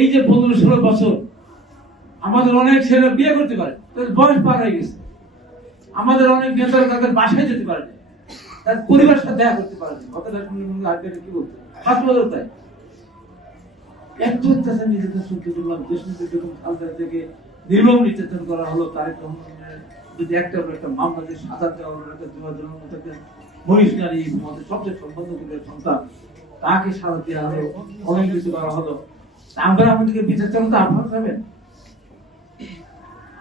এই যে 15-16 বছর আমাদের অনেক ছেলে বিয়ে করতে পারে, তাদের বয়স পার হয়ে গেছে। আমাদের অনেক নেতারা তাদের বাসায় যেতে পারে না, তার পরিবারের সাথে দেখা করতে পারে না। কথাটা শুনলে আগে কি বলতো, হাসপাতাল এত অত্যাচার নির্যাতন সহ্য করলাম। দেশনীতি যখন খালদা থেকে নির্মম নির্যাতন করা হলো, তারেক রহমানের যদি একটা মামলা দিয়ে সাজা দেওয়া হলো, একটা জনের মতো একটা মহিষ নারী, আমাদের সবচেয়ে সম্বন্ধ সন্তান, তাকে সাজা দেওয়া হলো, অনেক কিছু করা হলো। আমরা আমাদেরকে বিচার চালাতে আপনারা যাবেন?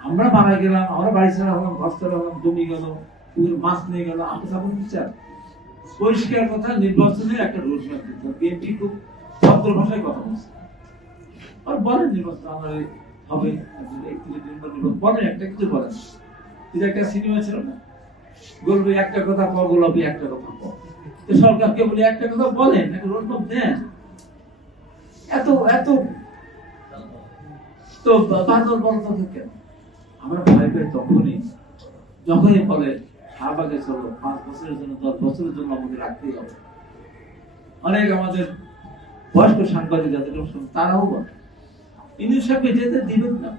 আমরা মারা গেলাম, আমরা বাড়ি ছাড়া হলাম, ঘর ছাড়া হলাম, জমি গেল, পুকুর মাছ নিয়ে গেল, আমরা যাবো বিচার? পরিষ্কার কথা, নির্বাচনের একটা রোড ম্যাপ দিতে হবে। বিএনপি খুব ভদ্র ভাষায় কথা বলছে, আর বলেন নির্বাচন আমরা হবে 31 নির্বাচন বলেন, একটা কিছু বলেন। এটা একটা সিনেমা ছিল না, বলবে একটা কথা কও, গোলাপি একটা কথা কও। তো সরকারকে বলে একটা কথা বলেন, একটা রোড ম্যাপ দেন। এত এত তো বাদল বন্ধ কেন? আমরা ভয় পাই যখনই বলে শাহবাগে চলো, 5 বছরের জন্য 10 বছরের জন্য আমাদের রাখতেই হবে। অনেক আমাদের বয়স্ক সাংবাদিক যাদের তারাও বলে ইন্দু সাহেবকে যেতে দিবেন না,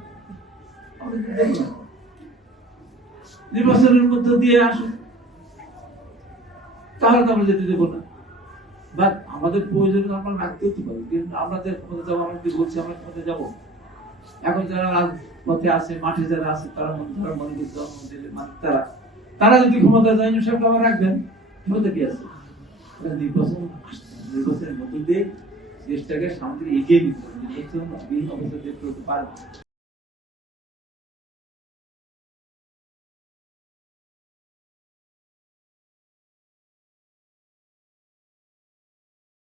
নির্বাচনের মধ্যে দিয়ে আসুন, তাহলে তো আমরা যেতে দেবো না। বাট আমাদের প্রয়োজন আমরা রাখতে হতে পারি, কিন্তু আমাদের ক্ষমতা যাবো, আমরা কি বলছি আমরা ক্ষমতা যাবো? এখন যারা রাজপথে আছে, মাঠে যারা আছে, তারা মনে করছে তারা যদি ক্ষমতা যায় সব আবার রাখবেন, ক্ষমতা কি আছে? নির্বাচনের মধ্যে দিয়ে দেশটাকে সামনে এগিয়ে নিতে হবে। নির্বাচন বিভিন্ন অবস্থা দেখতে পারবে।